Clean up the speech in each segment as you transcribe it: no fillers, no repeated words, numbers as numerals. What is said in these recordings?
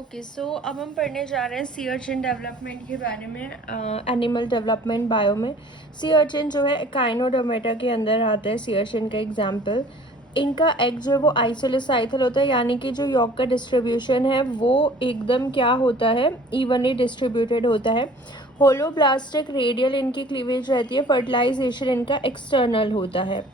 Okay so अब हम पढ़ने जा रहे हैं सी अर्चिन डेवलपमेंट के बारे में एनिमल डेवलपमेंट बायो में। सी अर्चिन जो है काइनोडर्मेटा के अंदर आता है। सी अर्चिन का एग्जांपल, इनका एग जो है वो आइसोलेसाइथल होता है, यानी कि जो यॉर्क का डिस्ट्रीब्यूशन है वो एकदम क्या होता है, इवनली डिस्ट्रीब्यूटेड होता है। होलोब्लास्टिक रेडियल इनकी क्लीवेज रहती है। फर्टिलाइजेशन इनका एक्सटर्नल होता है।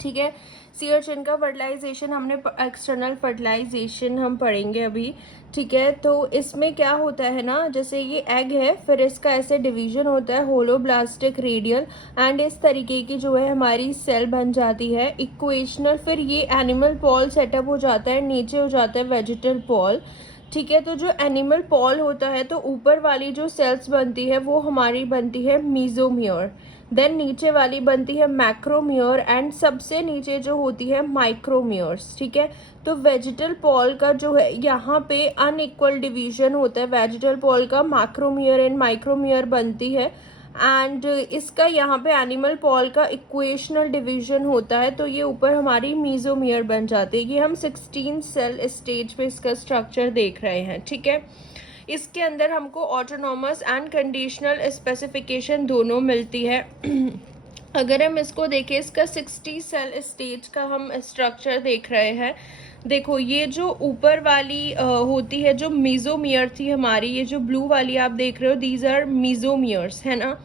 ठीक है, सी अर्चिन का फर्टिलाइजेशन हमने एक्सटर्नल फर्टिलाइजेशन हम पढ़ेंगे अभी। ठीक है, तो इसमें क्या होता है ना, जैसे ये एग है, फिर इसका ऐसे डिवीजन होता है होलोब्लास्टिक रेडियल, एंड इस तरीके की जो है हमारी सेल बन जाती है इक्वेशनल। फिर ये एनिमल पॉल सेटअप हो जाता है, नीचे हो जाता है वेजिटल पॉल। ठीक है, तो जो एनिमल पॉल होता है तो ऊपर वाली जो सेल्स बनती है वो हमारी बनती है मीजोमियर, देन नीचे वाली बनती है मैक्रोमियर, एंड सबसे नीचे जो होती है माइक्रोमियर्स। ठीक है, तो वेजिटल पॉल का जो है यहाँ पे अनइक्वल डिवीजन होता है। वेजिटल पॉल का मैक्रोमियर एंड माइक्रोमियर बनती है, एंड इसका यहाँ पे एनिमल पॉल का इक्वेशनल डिवीजन होता है, तो ये ऊपर हमारी मीजोमियर बन जाती है। ये हम 16 सेल स्टेज पे इसका स्ट्रक्चर देख रहे हैं। ठीक है, इसके अंदर हमको ऑटोनॉमस एंड कंडीशनल स्पेसिफिकेशन दोनों मिलती है। अगर हम इसको देखें, इसका 60 सेल स्टेज का हम स्ट्रक्चर देख रहे हैं। देखो, ये जो ऊपर वाली होती है, जो मीजोमियर थी हमारी, ये जो ब्लू वाली आप देख रहे हो, दीज आर मीजोमियर्स, है ना।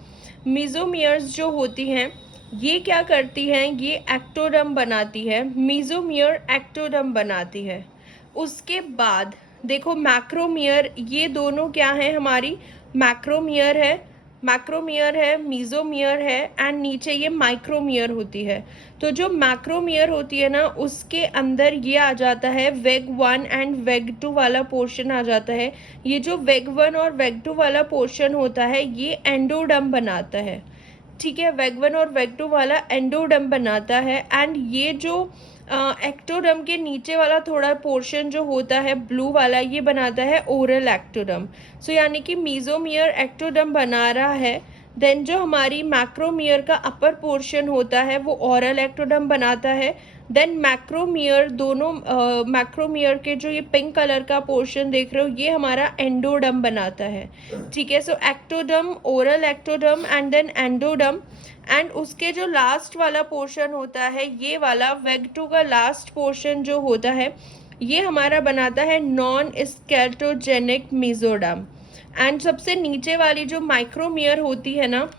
मीजोमियर्स जो होती हैं ये क्या करती हैं, ये एक्टोडर्म बनाती है। मीजोमियर एक्टोडर्म बनाती है। उसके बाद देखो मैक्रोमियर, ये दोनों क्या है हमारी, मैक्रोमियर है, मीजोमियर है, एंड नीचे ये माइक्रोमियर होती है। तो जो मैक्रोमियर होती है ना, उसके अंदर ये आ जाता है वेग 1 एंड वेग 2 वाला पोर्शन आ जाता है। ये जो वेग 1 और वेग 2 वाला पोर्शन होता है ये एंडोडर्म बनाता है। ठीक है, वेग 1 और वेग 2 वाला एंडोडर्म बनाता है, एंड ये जो एक्टोडर्म के नीचे वाला थोड़ा पोर्शन जो होता है ब्लू वाला, ये बनाता है ओरल एक्टोडर्म। सो यानी कि मीजोमियर एक्टोडर्म बना रहा है। देन जो हमारी मैक्रोमियर का अपर पोर्शन होता है वो ओरल एक्टोडर्म बनाता है। देन मैक्रोमियर, दोनों मैक्रोमियर के जो ये पिंक कलर का पोर्शन देख रहे हो, ये हमारा एंडोडर्म बनाता है। ठीक है, so ectoderm, oral ectoderm and then endoderm, and उसके जो लास्ट वाला पोर्शन होता है, ये वाला वेग 2 का लास्ट पोर्शन जो होता है, ये हमारा बनाता है नॉन स्केल्टोजेनिक मीजोडर्म। एंड सबसे नीचे वाली जो माइक्रोमियर होती है ना,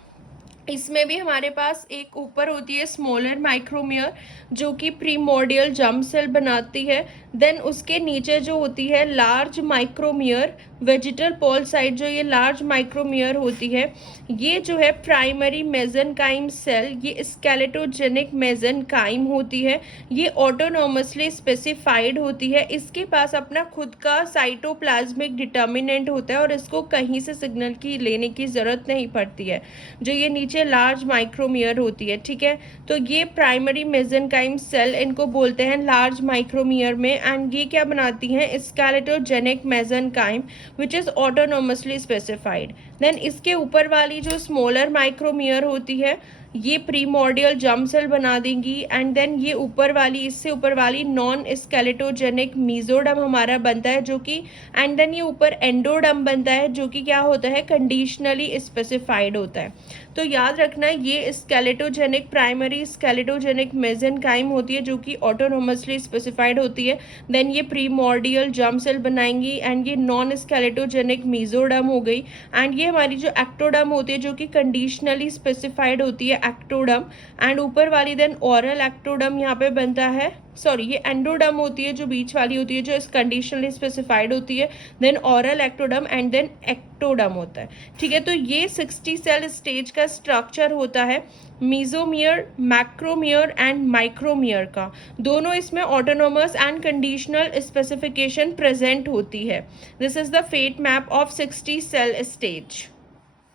इसमें भी हमारे पास एक ऊपर होती है स्मॉलर माइक्रोमियर जो कि प्रीमोर्डियल जर्म सेल बनाती है। देन उसके नीचे जो होती है लार्ज माइक्रोमियर, वेजिटल पॉल साइड जो ये लार्ज माइक्रोमियर होती है, ये जो है प्राइमरी मेसेनकाइम सेल, ये स्केलेटोजेनिक मेसेनकाइम होती है। ये ऑटोनॉमसली स्पेसिफाइड होती है। इसके पास अपना खुद का साइटोप्लाज्मिक डिटर्मिनेंट होता है और इसको कहीं से सिग्नल की लेने की ज़रूरत नहीं पड़ती है। जो ये नीचे लार्ज माइक्रोमियर होती है, ठीक है, तो ये प्राइमरी मेसेनकाइम सेल इनको बोलते हैं लार्ज माइक्रोमियर में, एंड ये क्या बनाती हैं, skeletogenic mesenchyme which is autonomously specified. Then इसके ऊपर वाली जो स्मॉलर माइक्रोमियर होती है, ये प्रीमोर्डियल जर्म सेल बना देंगी, एंड देन ये ऊपर वाली, इससे ऊपर वाली नॉन स्केलेटोजेनिक मीजोडर्म हमारा बनता है, जो कि, एंड देन ये ऊपर एंडोडर्म बनता है, जो कि क्या होता है, कंडीशनली स्पेसिफाइड होता है। तो याद रखना, ये स्केलेटोजेनिक, प्राइमरी स्केलेटोजेनिक मेसेनकाइम होती है जो कि ऑटोनोमसली स्पेसिफाइड होती है। देन ये प्रीमोर्डियल जर्म सेल बनाएंगी, एंड ये नॉन स्केलेटोजेनिक मीजोडर्म हो गई, एंड ये हमारी जो एक्टोडर्म होती है जो कि कंडीशनली स्पेसिफाइड होती है, एक्टोडर्म। एंड ऊपर वाली देन ओरल एक्टोडर्म यहाँ पे बनता है, सॉरी ये एंडोडर्म होती है जो बीच वाली होती है, जो इस कंडीशनली स्पेसिफाइड होती है। Then oral ectoderm and then ectoderm होता है। ठीक है, तो ये 60 सेल स्टेज का स्ट्रक्चर होता है मीजोमियर, मैक्रोमियर एंड माइक्रोमियर का। दोनों इसमें autonomous and conditional specification present होती है। This is the fate map of 60 cell stage.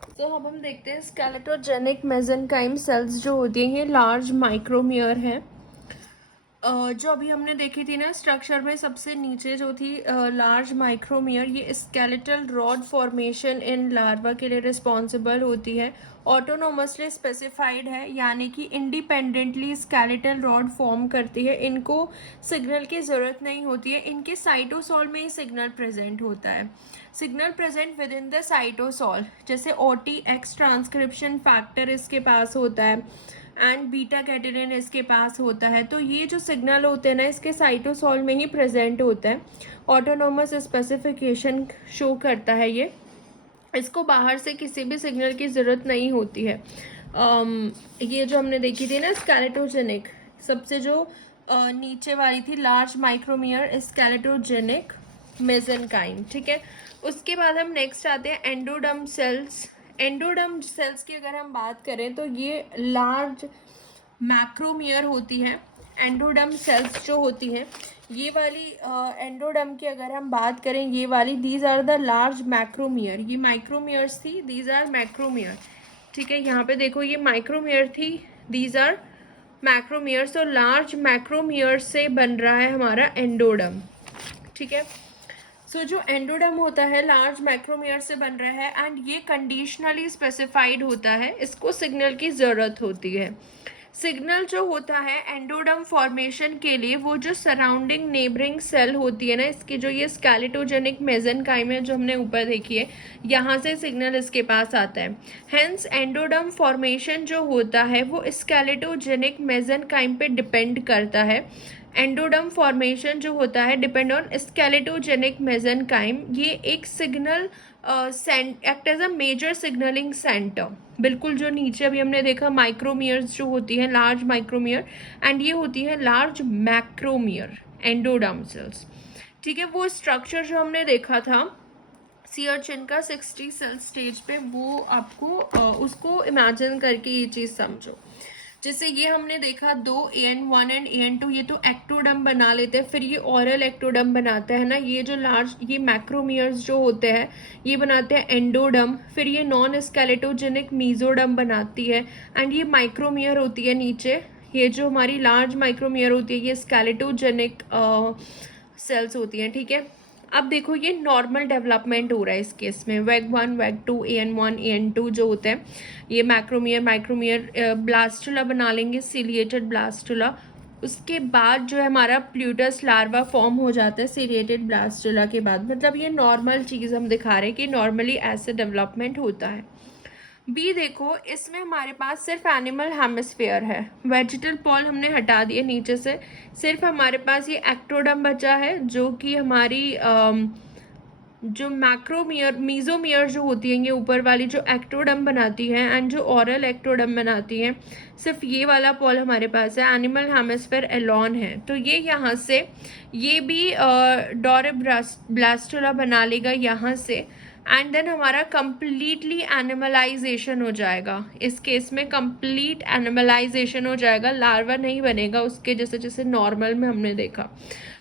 तो अब हम देखते हैं स्केलेटोजेनिक मेसेनकाइम सेल्स जो होती हैं, ये लार्ज माइक्रोमियर है। जो अभी हमने देखी थी ना स्ट्रक्चर में, सबसे नीचे जो थी लार्ज माइक्रोमियर, ये स्केलेटल रॉड फॉर्मेशन इन लार्वा के लिए रिस्पॉन्सिबल होती है। ऑटोनोमसली स्पेसिफाइड है, यानी कि इंडिपेंडेंटली स्केलेटल रॉड फॉर्म करती है। इनको सिग्नल की ज़रूरत नहीं होती है, इनके साइटोसॉल में ही सिग्नल प्रेजेंट होता है। Signal present with in the cytosol, जैसे OTX ट्रांसक्रिप्शन फैक्टर इसके पास होता है एंड बीटा कैटेनिन इसके पास होता है। तो ये जो सिग्नल होते हैं ना, इसके साइटोसॉल में ही प्रेजेंट होता है। ऑटोनोमस स्पेसिफिकेशन शो करता है ये, इसको बाहर से किसी भी सिग्नल की ज़रूरत नहीं होती है। ये जो हमने देखी थी ना स्केलेटोजेनिक, सबसे जो नीचे वाली थी लार्ज माइक्रोमियर स्केलेटोजेनिक मेसेनकाइम, ठीक है। उसके बाद हम नेक्स्ट आते हैं एंडोडर्म सेल्स। एंडोडर्म सेल्स की अगर हम बात करें तो ये लार्ज मैक्रोमियर होती है। एंडोडर्म सेल्स जो होती हैं, ये वाली एंडोडर्म की अगर हम बात करें, ये वाली दीज आर द लार्ज मैक्रोमियर, ये माइक्रोमियर्स थी, दीज आर मैक्रोमियर, ठीक है। यहाँ पे देखो ये माइक्रोमियर थी, दीज आर मैक्रोमियर्स। तो लार्ज मैक्रोमियर से बन रहा है हमारा एंडोडर्म, ठीक है। सो जो एंडोडर्म होता है लार्ज मैक्रोमियर से बन रहा है एंड ये कंडीशनली स्पेसिफाइड होता है, इसको सिग्नल की ज़रूरत होती है। सिग्नल जो होता है एंडोडर्म फॉर्मेशन के लिए, वो जो सराउंडिंग नेबरिंग सेल होती है ना इसकी, जो ये स्केलेटोजेनिक मेसेनकाइम है जो हमने ऊपर देखी है, यहाँ से सिग्नल इसके पास आता है। हेंस एंडोडर्म फॉर्मेशन जो होता है वो स्केलेटोजेनिक मेसेनकाइम पे डिपेंड करता है। एंडोडर्म फॉर्मेशन जो होता है डिपेंड ऑन स्केलेटोजेनिक मेसेनकाइम। ये एक signal act as a major signalling centre, बिल्कुल जो नीचे अभी हमने देखा माइक्रोमियर्स जो होती है लार्ज माइक्रोमियर, एंड ये होती है लार्ज मैक्रोमियर एंडोडर्म सेल्स, ठीक है। वो स्ट्रक्चर जो हमने देखा था सी अर्चिन का 60 सेल स्टेज पे, वो आपको उसको इमेजिन करके ये चीज़ समझो। जैसे ये हमने देखा दो AN1 एंड AN2, ये तो एक्टोडर्म बना लेते हैं, फिर ये ऑरल एक्टोडर्म बनाते हैं ना, ये जो लार्ज ये मैक्रोमियर्स जो होते हैं ये बनाते हैं एंडोडर्म, फिर ये नॉन स्केलेटोजेनिक मीजोडर्म बनाती है, एंड ये माइक्रोमियर होती है नीचे। ये जो हमारी लार्ज माइक्रोमियर होती है ये स्केलेटोजेनिक सेल्स होती हैं, ठीक है। अब देखो ये नॉर्मल डेवलपमेंट हो रहा है इस केस में, WEG1 WEG2 AN1 AN2 जो होते हैं ये मैक्रोमियर माइक्रोमियर ब्लास्टुला बना लेंगे, सीलिएटेड ब्लास्टुला। उसके बाद जो है हमारा प्ल्यूटस लार्वा फॉर्म हो जाता है सीलिएटेड ब्लास्टुला के बाद। मतलब ये नॉर्मल चीज़ हम दिखा रहे हैं कि नॉर्मली ऐसे डेवलपमेंट होता है। बी देखो, इसमें हमारे पास सिर्फ एनिमल हेमिस्फीयर है, वेजिटल पॉल हमने हटा दिए नीचे से, सिर्फ हमारे पास ये एक्टोडर्म बचा है जो कि हमारी जो मैक्रोमियर मीजोमियर जो होती हैं ये ऊपर वाली जो एक्टोडर्म बनाती हैं एंड जो ऑरल एक्टोडर्म बनाती हैं, सिर्फ ये वाला पॉल हमारे पास है, एनिमल हेमिस्फीयर एलॉन है। तो ये यहाँ से ये भी डोरेब्लास्टुला बना लेगा यहाँ से, एंड देन हमारा कंप्लीटली एनिमलाइजेशन हो जाएगा। इस केस में कंप्लीट एनिमलाइजेशन हो जाएगा, लार्वा नहीं बनेगा उसके जैसे जैसे नॉर्मल में हमने देखा।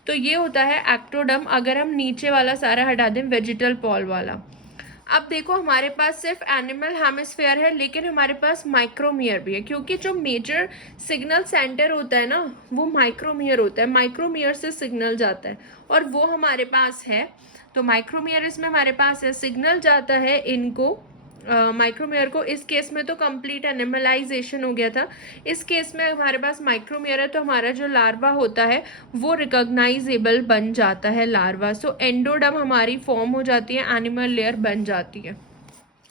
तो ये होता है एक्टोडर्म। अगर हम नीचे वाला सारा हटा दें वेजिटल पॉल वाला, अब देखो हमारे पास सिर्फ एनिमल हेमिस्फीयर है लेकिन हमारे पास माइक्रोमियर भी है, क्योंकि जो मेजर सिग्नल सेंटर होता है ना वो माइक्रोमियर होता है, माइक्रोमियर से सिग्नल जाता है और वो हमारे पास है। तो माइक्रोमियर इसमें हमारे पास है, सिग्नल जाता है इनको माइक्रोमियर को। इस केस में तो कंप्लीट एनिमलाइजेशन हो गया था, इस केस में हमारे पास माइक्रोमियर है तो हमारा जो लार्वा होता है वो रिकॉग्नाइजेबल बन जाता है लार्वा। सो एंडोडर्म हमारी फॉर्म हो जाती है, एनिमल लेयर बन जाती है।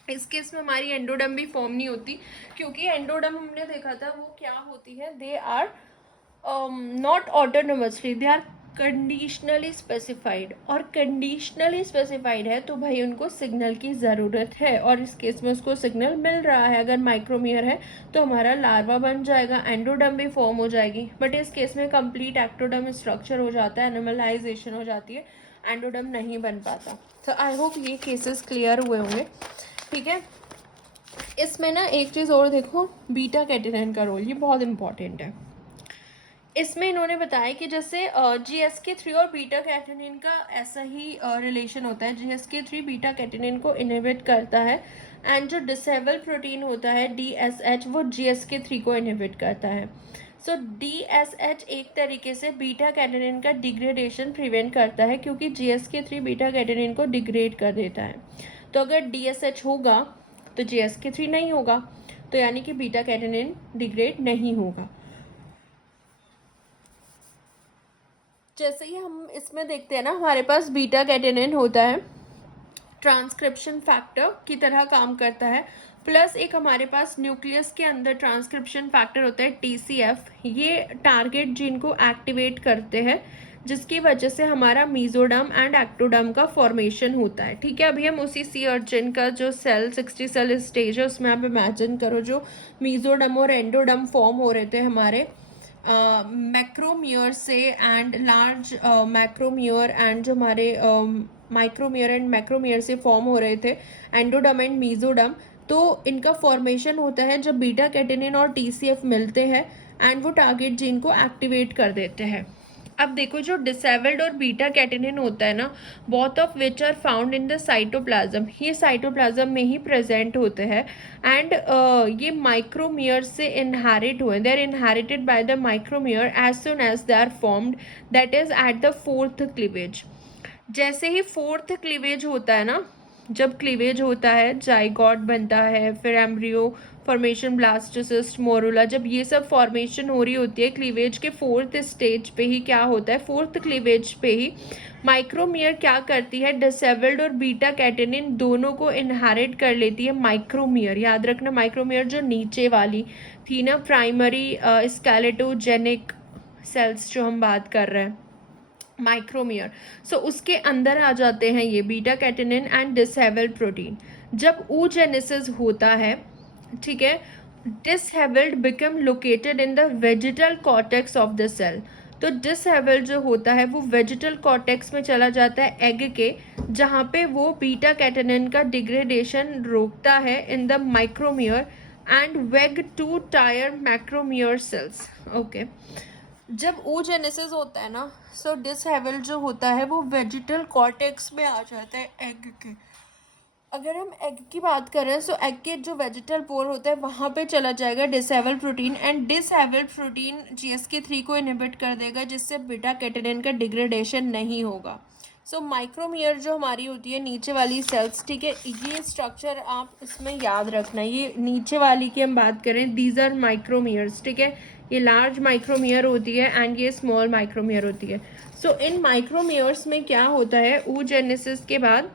इस केस में हमारी एंडोडर्म भी फॉर्म नहीं होती, क्योंकि एंडोडर्म हमने देखा था वो क्या होती है, they are not autonomously, they are conditionally specified, और कंडीशनली स्पेसिफाइड है तो भाई उनको सिग्नल की ज़रूरत है, और इस केस में उसको सिग्नल मिल रहा है। अगर माइक्रोमियर है तो हमारा लार्वा बन जाएगा, एंडोडर्म भी फॉर्म हो जाएगी, बट इस केस में कंप्लीट एक्टोडर्म स्ट्रक्चर हो जाता है, एनिमलाइजेशन हो जाती है, एंडोडर्म नहीं बन पाता। तो आई होप ये केसेस क्लियर हुए होंगे, ठीक है। इसमें ना एक चीज़ और देखो, बीटा कैटेनिन का रोल, ये बहुत इंपॉर्टेंट है। इसमें इन्होंने बताया कि जैसे GSK3 और बीटा कैटेनिन का ऐसा ही रिलेशन होता है, GSK3 बीटा कैटेनिन को इनहिबिट करता है, एंड जो डिसेबल प्रोटीन होता है DSH वो GSK3 को इनहिबिट करता है। सो DSH एक तरीके से बीटा कैटेनिन का डिग्रेडेशन प्रिवेंट करता है, क्योंकि GSK3 बीटा कैटेनिन को डिग्रेड कर देता है। तो अगर DSH होगा तो GSK3 नहीं होगा, तो यानी कि बीटा कैटेनिन डिग्रेड नहीं होगा। जैसे ही हम इसमें देखते हैं ना, हमारे पास बीटा कैटेनिन होता है, ट्रांसक्रिप्शन फैक्टर की तरह काम करता है, प्लस एक हमारे पास न्यूक्लियस के अंदर ट्रांसक्रिप्शन फैक्टर होता है TCF। ये टारगेट जीन को एक्टिवेट करते हैं, जिसकी वजह से हमारा मीजोडर्म एंड एक्टोडर्म का फॉर्मेशन होता है। ठीक है, अभी हम उसी सी अर्चिन का जो सेल 60 सेल स्टेज है उसमें आप इमेजिन करो, जो मीजोडर्म और एंडोडर्म फॉर्म हो रहे थे हमारे मैक्रोमियर से, एंड लार्ज मैक्रोमियर एंड जो हमारे माइक्रोमियर एंड मैक्रोमियर से फॉर्म हो रहे थे, एंडोडर्म एंड मीजोडर्म। तो इनका फॉर्मेशन होता है जब बीटा कैटेनिन और TCF मिलते हैं एंड वो टारगेट जीन को एक्टिवेट कर देते हैं। अब देखो, जो डिसेबल्ड और बीटा कैटेनिन होता है ना, both of which are found in the cytoplasm, ये साइटोप्लाज्म में ही प्रेजेंट होते हैं, एंड ये माइक्रोमियर से इनहेरिट हुए, they are inherited by the micromere as soon as they are formed, that is at the fourth cleavage. जैसे ही फोर्थ क्लीवेज होता है ना, जब क्लीवेज होता है, जाइगोट बनता है, फिर एम्ब्रियो फॉर्मेशन, ब्लास्टोसिस्ट, मोरुला, जब ये सब फॉर्मेशन हो रही होती है, क्लीवेज के फोर्थ स्टेज पे ही क्या होता है, फोर्थ क्लीवेज पे ही माइक्रोमियर क्या करती है, डिसेबल्ड और बीटा कैटेनिन दोनों को इनहेरिट कर लेती है माइक्रोमियर। याद रखना, माइक्रोमियर जो नीचे वाली थी ना, प्राइमरी स्केलेटोजेनिक सेल्स जो हम बात कर रहे हैं, माइक्रोमियर। सो उसके अंदर आ जाते हैं ये beta catenin and dishevelled protein. जब oogenesis होता है, ठीक है, dishevelled become located in the vegetal cortex of the cell. तो डिसहेबल्ड जो होता है वो वेजिटल कॉर्टेक्स में चला जाता है एग के, जहाँ पे वो बीटा कैटेनिन का डिग्रेडेशन रोकता है इन द माइक्रोमियर एंड वेग टू टायर मैक्रोमियर सेल्स। ओके, जब oogenesis होता है ना, सो डिसहेबल्ड जो होता है वो वेजिटल कॉर्टेक्स में आ जाता है एग के। अगर हम एग की बात करें, सो एग के जो वेजिटल पोर होता है वहाँ पे चला जाएगा disabled protein, and disabled protein GSK3 को इनहिबिट कर देगा, जिससे बीटा कैटेनिन का डिग्रेडेशन नहीं होगा। सो माइक्रोमियर जो हमारी होती है नीचे वाली सेल्स, ठीक है, ये स्ट्रक्चर आप इसमें याद रखना। ये नीचे वाली की हम बात करें, दीज आर माइक्रोमियर्स, ठीक है, ये लार्ज माइक्रोमियर होती है एंड ये स्मॉल माइक्रोमियर होती है। सो इन माइक्रोमियर्स में क्या होता है, oogenesis के बाद,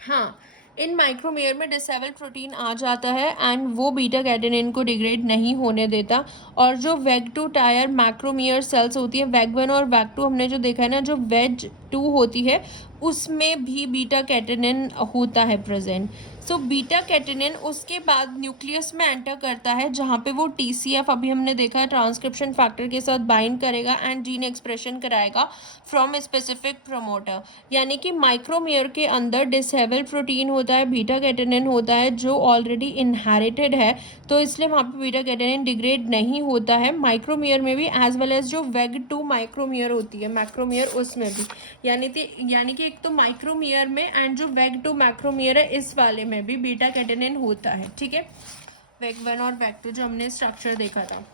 हाँ, इन माइक्रोमियर में डिसेबल्ड प्रोटीन आ जाता है एंड वो बीटा कैटेनिन को डिग्रेड नहीं होने देता। और जो वेग टू टायर मैक्रोमियर सेल्स होती है, वेग 1 और वेग 2 हमने जो देखा है ना, जो वेज 2 होती है उसमें भी बीटा कैटेनिन होता है प्रेजेंट। सो बीटा कैटेनिन उसके बाद न्यूक्लियस में एंटर करता है, जहाँ पे वो TCF अभी हमने देखा है ट्रांसक्रिप्शन फैक्टर के साथ बाइंड करेगा एंड जीन एक्सप्रेशन कराएगा फ्रॉम स्पेसिफिक प्रमोटर। यानी कि माइक्रोमियर के अंदर डिसेबल्ड प्रोटीन होता है, बीटा कैटेनिन होता है जो ऑलरेडी इनहेरिटेड है, तो इसलिए वहाँ पे बीटा कैटेनिन डिग्रेड नहीं होता है माइक्रोमियर में भी, एज वेल एज जो वेग 2 माइक्रोमियर होती है मैक्रोमियर उसमें भी। यानी कि एक तो माइक्रोमियर में एंड जो वेग 2 मैक्रोमियर है इस वाले में भी बीटा कैटेनिन होता है। ठीक है, वेग 1 और वेग 2 जो हमने स्ट्रक्चर देखा था।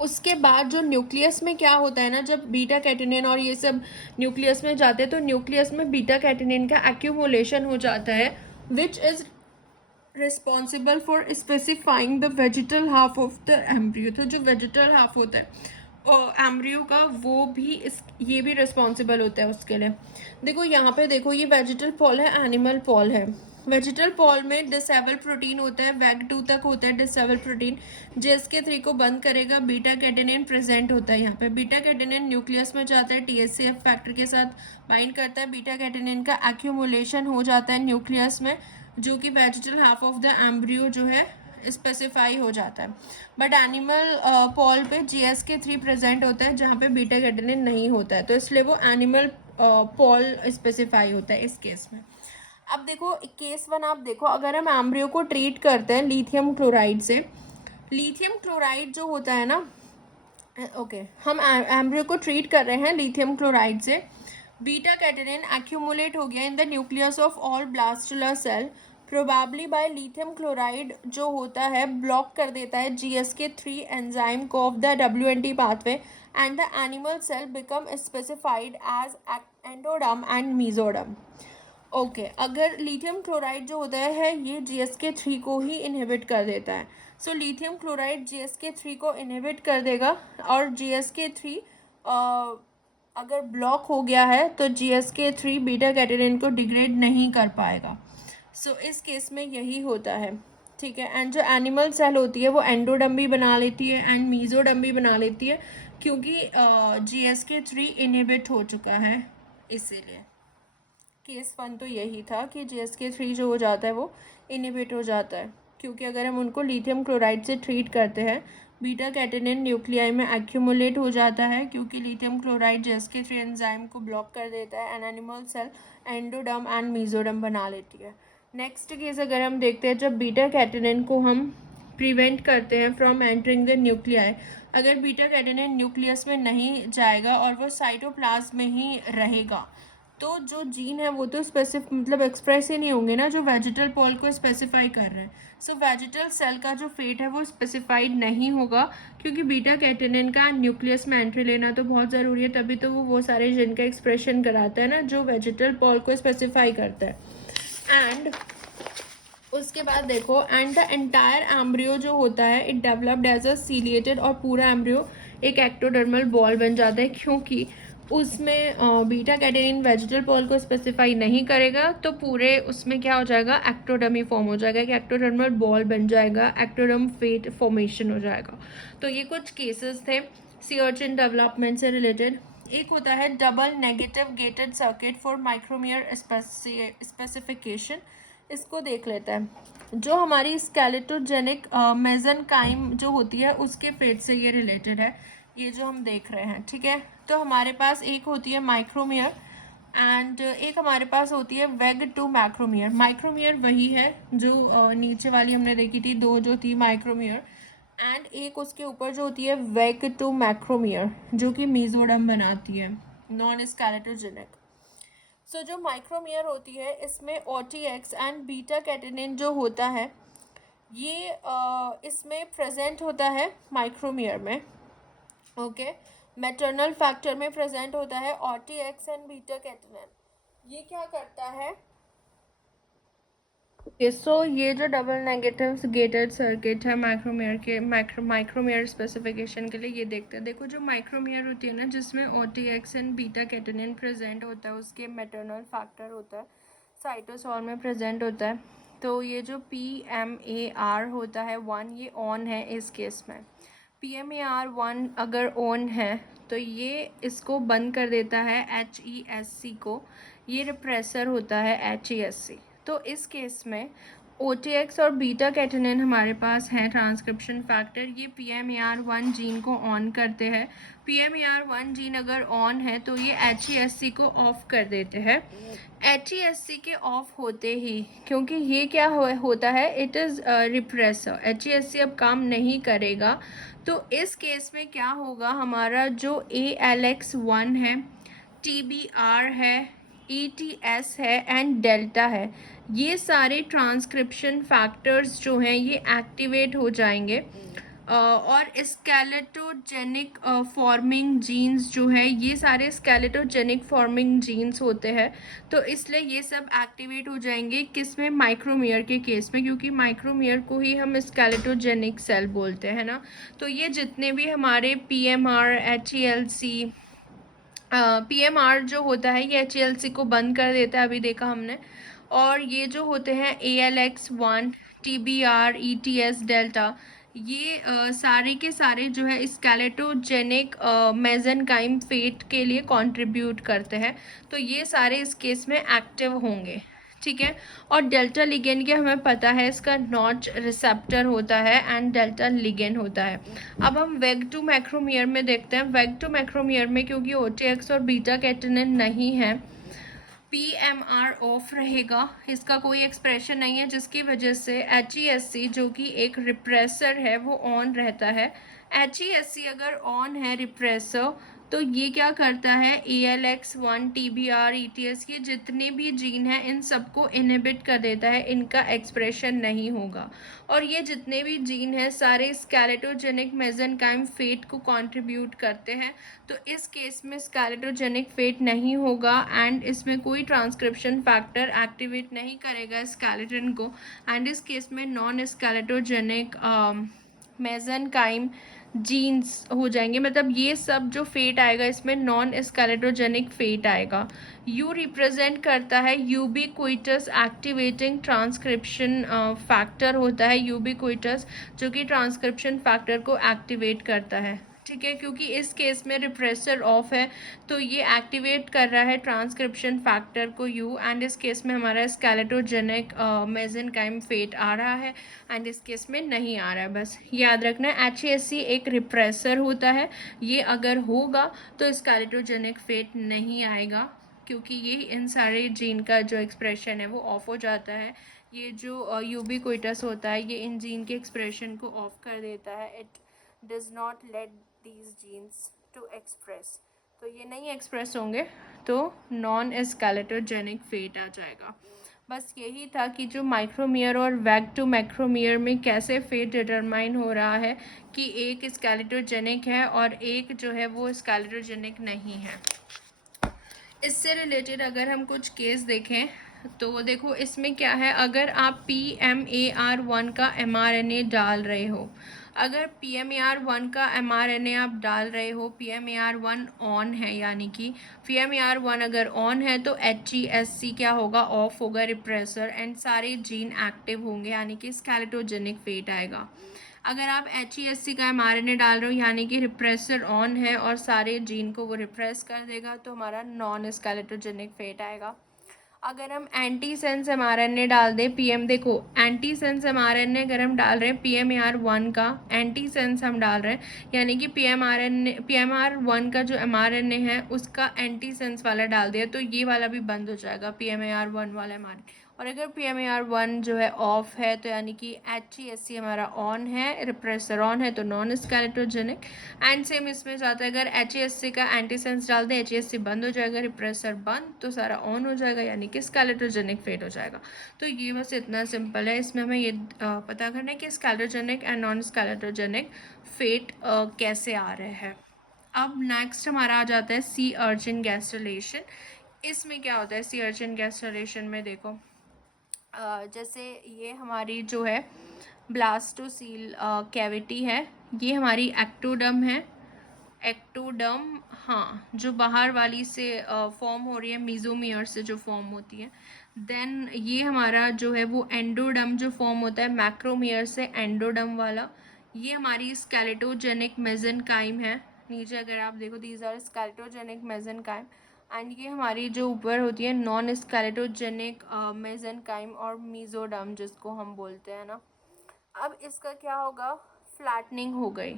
उसके बाद जो न्यूक्लियस में क्या होता है ना, जब बीटा कैटेनिन और ये सब न्यूक्लियस में जाते हैं तो न्यूक्लियस में बीटा कैटेनिन का एक्यूमुलेशन हो जाता है, which is responsible for specifying the vegetal half of the embryo. तो जो वेजिटल हाफ होता है एम्ब्रियो का, वो भी ये भी रिस्पॉन्सिबल होता है उसके लिए। देखो यहाँ पे देखो, ये वेजिटल पॉल है, एनिमल पॉल है। वेजिटल पॉल में डिसेबल प्रोटीन होता है, वेग 2 तक होता है डिसेबल प्रोटीन, GSK3 को बंद करेगा, बीटा कैटेनिन प्रेजेंट होता है यहाँ पे। बीटा कैटेनिन न्यूक्लियस में जाता है, TSCF फैक्टर के साथ बाइंड करता है, बीटा कैटेनिन का एक्यूमुलेशन हो जाता है न्यूक्लियस में, जो कि vegetal half of the embryo जो है स्पेसिफाई हो जाता है। बट एनिमल पॉल पे GSK3 प्रेजेंट होता है, जहाँ पे बीटा कैटेनिन नहीं होता है, तो इसलिए वो एनिमल पॉल स्पेसिफाई होता है इस केस में। अब देखो केस 1 आप देखो, अगर हम एम्ब्रियो को ट्रीट करते हैं लिथियम क्लोराइड से, लिथियम क्लोराइड जो होता है ना, ओके, हम एम्ब्रियो को ट्रीट कर रहे हैं लिथियम क्लोराइड से, बीटा कैटेनिन एक्यूमुलेट हो गया in the nucleus of all blastular cell, probably by lithium chloride जो होता है ब्लॉक कर देता है GSK3 एंजाइम को off the WNT pathway and the animal cell become specified as endoderm and mesoderm. Okay, अगर लिथियम क्लोराइड जो होता है ये GSK3 को ही इनहिबिट कर देता है। सो लिथियम क्लोराइड GSK3 को इनहिबिट कर देगा और GSK3 अगर ब्लॉक हो गया है तो GSK3 बीटा कैटेनिन को डिग्रेड नहीं कर पाएगा। सो इस केस में यही होता है, ठीक है। एंड जो एनिमल सेल होती है वो एंडोडर्म भी बना लेती है एंड मीजोडर्म भी बना लेती है, क्योंकि GSK3 इनहिबिट हो चुका है। इसीलिए केस 1 तो यही था कि GSK3 जो हो जाता है वो इनहिबिट हो जाता है, क्योंकि अगर हम उनको लिथियम क्लोराइड से ट्रीट करते हैं बीटा कैटेनिन न्यूक्लियाई में एक्यूमुलेट हो जाता है, क्योंकि लिथियम क्लोराइड GSK3 एंजाइम को ब्लॉक कर देता है and animal cell endoderm and mesoderm बना लेती है। नेक्स्ट केस अगर हम देखते हैं, जब बीटा कैटेनिन को हम प्रिवेंट करते हैं फ्रॉम एंटरिंग द न्यूक्लियाई, अगर बीटा कैटेनिन न्यूक्लियस में नहीं जाएगा और वो साइटोप्लाज्म में ही रहेगा, तो जो जीन है वो तो मतलब एक्सप्रेस ही नहीं होंगे ना, जो वेजिटल पॉल को स्पेसिफाई कर रहे हैं। सो वेजिटल सेल का जो फेट है वो स्पेसिफाइड नहीं होगा, क्योंकि बीटा कैटेनिन का न्यूक्लियस में एंट्री लेना तो बहुत ज़रूरी है, तभी तो वो सारे जीन का एक्सप्रेशन कराता है ना, जो वेजिटल पॉल को स्पेसिफाई करता है। एंड उसके बाद देखो, एंड द एंटायर एम्ब्रियो जो होता है it developed as a ciliated, और पूरा एम्ब्रियो एक एक्टोडर्मल बॉल बन जाता है, क्योंकि उसमें बीटा कैटेनिन वेजिटल पॉल को स्पेसिफाई नहीं करेगा, तो पूरे उसमें क्या हो जाएगा, एक्टोडर्मी फॉर्म हो जाएगा, कि एक्टोडर्मल बॉल बन जाएगा, एक्टोडर्म फेट फॉर्मेशन हो जाएगा। तो ये कुछ केसेस थे सी अर्चिन डेवलपमेंट से रिलेटेड। एक होता है double negative gated circuit for micromere specification, इसको देख लेते हैं। जो हमारी स्केलेटोजेनिक मेसेनकाइम जो होती है उसके फेट से ये रिलेटेड है, ये जो हम देख रहे हैं, ठीक है। तो हमारे पास एक होती है माइक्रोमियर एंड एक हमारे पास होती है वेग टू मैक्रोमियर। माइक्रोमियर वही है जो नीचे वाली हमने देखी थी, दो जो थी माइक्रोमियर, एंड एक उसके ऊपर जो होती है वेग टू मैक्रोमियर, जो कि मीजोडर्म बनाती है, नॉन स्केलेटोजेनिक। सो जो माइक्रोमियर होती है इसमें OTX एंड बीटा कैटेनिन जो होता है ये इसमें प्रेजेंट होता है माइक्रोमियर में, ओके। मैटरनल फैक्टर में प्रेजेंट होता है OTX एंड बीटा कैटेनिन। ये क्या करता है, सो ये जो डबल नेगेटिव गेटेड सर्किट है माइक्रोमेयर के माइक्रोमेयर स्पेसिफिकेशन के लिए, ये देखते हैं। देखो, जो माइक्रोमेयर होती है ना, जिसमें OTX and beta catenin present होता है, उसके मैटरनल फैक्टर होता है साइटोसोल में प्रेजेंट होता है, तो ये जो PMAR होता है 1, ये ऑन है इस केस में। PMAR 1 अगर ऑन है तो ये इसको बंद कर देता है HESC को, ये रिप्रेसर होता है HESC। तो इस केस में OTX और बीटा कैटेनिन हमारे पास हैं ट्रांसक्रिप्शन फैक्टर, ये PMAR1 जीन को ऑन करते हैं। PMAR1 जीन अगर ऑन है तो ये HESC को ऑफ कर देते हैं। HESC के ऑफ होते ही, क्योंकि ये क्या होता है, इट इज़ रिप्रेसर, HESC अब काम नहीं करेगा, तो इस केस में क्या होगा, हमारा जो ALX1 है, TBR है, ETS है एंड डेल्टा है, ये सारे ट्रांसक्रिप्शन फैक्टर्स जो हैं ये एक्टिवेट हो जाएंगे, और स्केलेटोजेनिक फॉर्मिंग जीन्स जो है, ये सारे स्केलेटोजेनिक फॉर्मिंग जीन्स होते हैं, तो इसलिए ये सब एक्टिवेट हो जाएंगे किस में, माइक्रोमियर के केस में, क्योंकि माइक्रोमियर को ही हम स्केलेटोजेनिक सेल बोलते हैं ना। तो ये जितने भी हमारे PMR, HELC, PMR जो होता है ये HELC को बंद कर देता है, अभी देखा हमने, और ये जो होते हैं ALX1, TBR, ETS, डेल्टा, ये सारे के सारे जो है स्केलेटोजेनिक मेसेनकाइम फेट के लिए कंट्रीब्यूट करते हैं, तो ये सारे इस केस में एक्टिव होंगे, ठीक है। और डेल्टा लिगेंड के हमें पता है इसका नॉच रिसेप्टर होता है एंड डेल्टा लिगेंड होता है। अब हम वेग टू मैक्रोमियर में देखते हैं। वेग टू मैक्रोमियर में क्योंकि OTX और बीटा कैटेनिन नहीं है, PMR ऑफ रहेगा, इसका कोई एक्सप्रेशन नहीं है, जिसकी वजह से HESC जो कि एक रिप्रेसर है वो ऑन रहता है। HESC अगर ऑन है रिप्रेसर, तो ये क्या करता है, ALX1, TBR, ETS, ये जितने भी जीन हैं इन सबको इनहिबिट कर देता है, इनका एक्सप्रेशन नहीं होगा। और ये जितने भी जीन हैं सारे स्केलेटोजेनिक मेसेनकाइम फेट को कंट्रीब्यूट करते हैं। तो इस केस में स्केलेटोजेनिक फेट नहीं होगा एंड इसमें कोई ट्रांसक्रिप्शन फैक्टर एक्टिवेट नहीं करेगा स्केलेटन को, एंड इस केस में नॉन स्केलेटोजेनिक मेसेनकाइम जीन्स हो जाएंगे। मतलब ये सब जो फेट आएगा इसमें नॉन स्केलेटोजेनिक फेट आएगा। यू रिप्रेजेंट करता है यूबिक्विटस एक्टिवेटिंग ट्रांसक्रिप्शन फैक्टर होता है यूबिक्विटस, जो कि ट्रांसक्रिप्शन फैक्टर को एक्टिवेट करता है। ठीक है, क्योंकि इस केस में रिप्रेसर ऑफ है तो ये एक्टिवेट कर रहा है ट्रांसक्रिप्शन फैक्टर को यू, एंड इस केस में हमारा स्केलेटोजेनिक मेसेनकाइम फेट आ रहा है एंड इस केस में नहीं आ रहा है। बस याद रखना है HASC एक रिप्रेसर होता है, ये अगर होगा तो स्केलेटोजेनिक फेट नहीं आएगा, क्योंकि ये इन सारे जीन का जो एक्सप्रेशन है वो ऑफ हो जाता है। ये जो यूबिक्विटस होता है ये इन जीन के एक्सप्रेशन को ऑफ कर देता है। It does not let these genes to express, तो ये नहीं एक्सप्रेस होंगे तो नॉन स्केलेटोजेनिक फेट आ जाएगा। बस यही था कि जो माइक्रोमियर और वैग टू मैक्रोमियर में कैसे फेट डिटरमाइन हो रहा है कि एक स्केलेटोजेनिक है और एक जो है वो स्केलेटोजेनिक नहीं है। इससे रिलेटेड अगर हम कुछ केस देखें तो देखो इसमें क्या है, अगर आप PMAR1 का mRNA डाल रहे हो, अगर PMAR1 का mRNA आप डाल रहे हो, PMAR1 ऑन है, यानी कि PMAR1 अगर ऑन है तो HESC क्या होगा, ऑफ होगा रिप्रेसर, एंड सारे जीन एक्टिव होंगे यानी कि स्केलेटोजेनिक फेट आएगा। अगर आप HESC का mRNA डाल रहे हो यानी कि रिप्रेसर ऑन है और सारे जीन को वो रिप्रेस कर देगा तो हमारा नॉन स्केलेटोजेनिक फेट आएगा। अगर हम एंटी सेंस mRNA डाल दें देखो एंटी सेंस mRNA अगर हम डाल रहे हैं PMAR1 का एंटी सेंस हम डाल रहे हैं यानी कि PMR1 का जो mRNA है उसका एंटी सेंस वाला डाल दिया तो ये वाला भी बंद हो जाएगा PMAR1 वाला mRNA। और अगर PMAR1 जो है ऑफ है तो यानी कि HESC हमारा ऑन है, रिप्रेसर ऑन है तो नॉन स्केलेटोजेनिक। एंड सेम इसमें जाता है, अगर HESC का एंटीसेंस डाल दें HESC बंद हो जाएगा, रिप्रेसर बंद, तो सारा ऑन हो जाएगा यानी कि स्केलेटोजेनिक फेट हो जाएगा। तो ये बस इतना सिंपल है। इसमें हमें ये पता करना है कि स्केलेटोजेनिक एंड नॉन स्केलेटोजेनिक फेट कैसे आ रहे हैं। अब नेक्स्ट हमारा आ जाता है सी अर्चिन गैस्ट्रुलेशन। इसमें क्या होता है सी अर्चिन गैस्ट्रुलेशन में, देखो जैसे ये हमारी जो है ब्लास्टोसील कैविटी है, ये हमारी एक्टोडर्म है, एक्टोडर्म, हाँ, जो बाहर वाली से फॉर्म हो रही है, मीजोमियर से जो फॉर्म होती है। देन ये हमारा जो है वो एंडोडर्म जो फॉर्म होता है मैक्रोमियर से, एंडोडर्म वाला। ये हमारी स्केलेटोजेनिक मेसेनकाइम है, नीचे अगर आप देखो दीज आर स्केलेटोजेनिक मेसेनकाइम, एंड ये हमारी जो ऊपर होती है नॉन स्केलेटोजेनिक मेसेनकाइम और मीजोडर्म जिसको हम बोलते हैं ना। अब इसका क्या होगा, फ्लैटनिंग हो गई।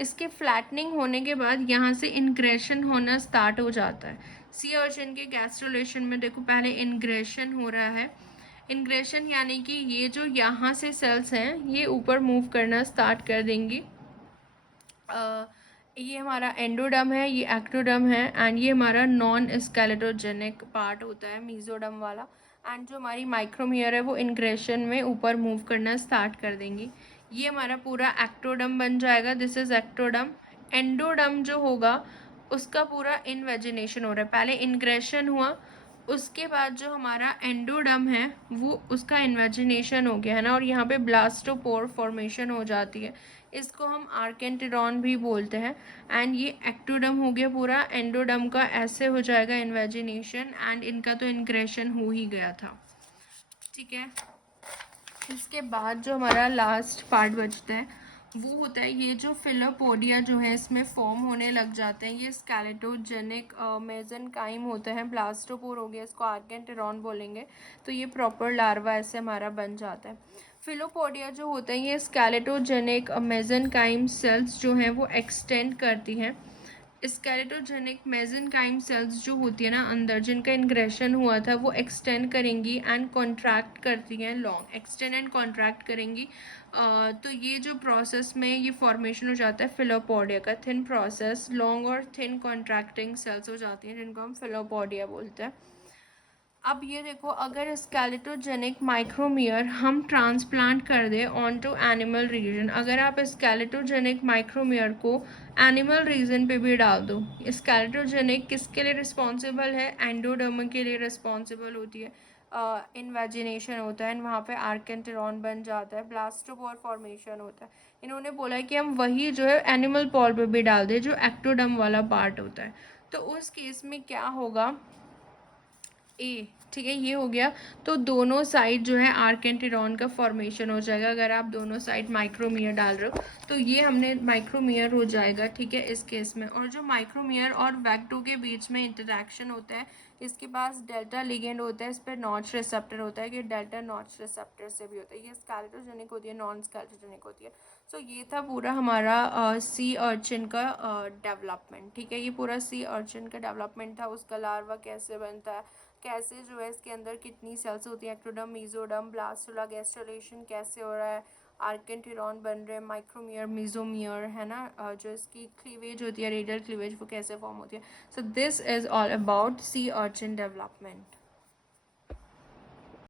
इसके फ्लैटनिंग होने के बाद यहाँ से इनग्रेशन होना स्टार्ट हो जाता है। सी अर्चिन के गैस्ट्रुलेशन में देखो पहले इनग्रेशन हो रहा है। इनग्रेशन यानी कि ये जो यहाँ से सेल्स हैं ये ऊपर मूव करना स्टार्ट कर देंगी। ये हमारा एंडोडर्म है, ये एक्टोडर्म है, एंड ये हमारा नॉन स्केलेटोजेनिक पार्ट होता है मीजोडर्म वाला। एंड जो हमारी माइक्रोमियर है वो इनग्रेशन में ऊपर मूव करना स्टार्ट कर देंगी। ये हमारा पूरा एक्टोडर्म बन जाएगा, दिस इज एक्टोडर्म। एंडोडर्म जो होगा उसका पूरा इनवेजिनेशन हो रहा है, पहले इनग्रेशन हुआ उसके बाद जो हमारा एंडोडर्म है वो उसका इन्वेजिनेशन हो गया है ना, और यहाँ पे ब्लास्टोपोर फॉर्मेशन हो जाती है, इसको हम आर्केंटेरॉन भी बोलते हैं। एंड ये एक्टोडर्म हो गया पूरा, एंडोडर्म का ऐसे हो जाएगा इन्वेजिनेशन, एंड इनका तो इनग्रेशन हो ही गया था। ठीक है, इसके बाद जो हमारा लास्ट पार्ट बचता है वो होता है ये जो फिलोपोडिया जो है इसमें फॉर्म होने लग जाते हैं, ये स्केलेटोजेनिक मेसेनकाइम होता है, ब्लास्टोपोर हो गया, इसको आर्केंटेरॉन बोलेंगे। तो ये प्रॉपर लार्वा ऐसे हमारा बन जाता है। फिलोपोडिया जो होता है ये स्केलेटोजेनिक मेसेनकाइम सेल्स जो हैं वो एक्सटेंड करती हैं स्केलेटोजेनिक मेसेनकाइम सेल्स जो होती है ना अंदर, जिनका इंग्रेशन हुआ था, वो एक्सटेंड करेंगी एंड कॉन्ट्रैक्ट करती हैं लॉन्ग, एक्सटेंड एंड कॉन्ट्रैक्ट करेंगी। तो ये जो प्रोसेस में ये फॉर्मेशन हो जाता है फिलोपोडिया का, थिन प्रोसेस, लॉन्ग और थिन कॉन्ट्रैक्टिंग सेल्स हो जाती हैं जिनको हम फिलोपोडिया बोलते हैं। अब ये देखो, अगर स्केलेटोजेनिक माइक्रोमियर हम ट्रांसप्लांट कर दें ऑन टू एनिमल रीजन, अगर आप स्केलेटोजेनिक माइक्रोमियर को एनिमल रीजन पे भी डाल दो, स्केलेटोजेनिक किसके लिए रिस्पॉन्सिबल है? एंडोडर्म के लिए रिस्पॉन्सिबल होती है। इन्वेजिनेशन होता है, वहाँ पे आर्केंटेरॉन बन जाता है, ब्लास्टोपोर फॉर्मेशन होता है। इन्होंने बोला है कि हम वही जो है एनिमल पॉल पे भी डाल दें जो एक्टोडर्म वाला पार्ट होता है। तो उस केस में क्या होगा? ए, ठीक है, ये हो गया। तो दोनों साइड जो है आर्केंटिरॉन का फॉर्मेशन हो जाएगा अगर आप दोनों साइड माइक्रोमियर डाल रहे हो, तो ये हमने माइक्रोमियर हो जाएगा, ठीक है, इस केस में। और जो माइक्रोमियर और वैक्टो के बीच में इंटरेक्शन होता है, इसके पास डेल्टा लिगेंड होता है, इस पर नॉच रिसेप्टर होता है कि डेल्टा नॉच रिसेप्टर से भी होता है। ये स्केलेटोजेनिक होती है, नॉन स्केलेटोजेनिक होती है। सो ये था पूरा हमारा सी अर्चिन का डेवलपमेंट, ठीक है, ये पूरा सी अर्चिन का डेवलपमेंट था। उसका लार्वा कैसे बनता है, कैसे जो है इसके अंदर कितनी सेल्स होती हैं, एक्टोडर्म, मेसोडर्म, ब्लास्टुला, गैस्ट्रुलेशन कैसे हो रहा है, आर्केंटिरॉन बन रहे हैं, माइक्रोमियर, मेसोमियर, है ना, जो इसकी क्लीवेज होती है, रेडियल क्लीवेज, वो कैसे फॉर्म होती है। So this is all about C urchin development.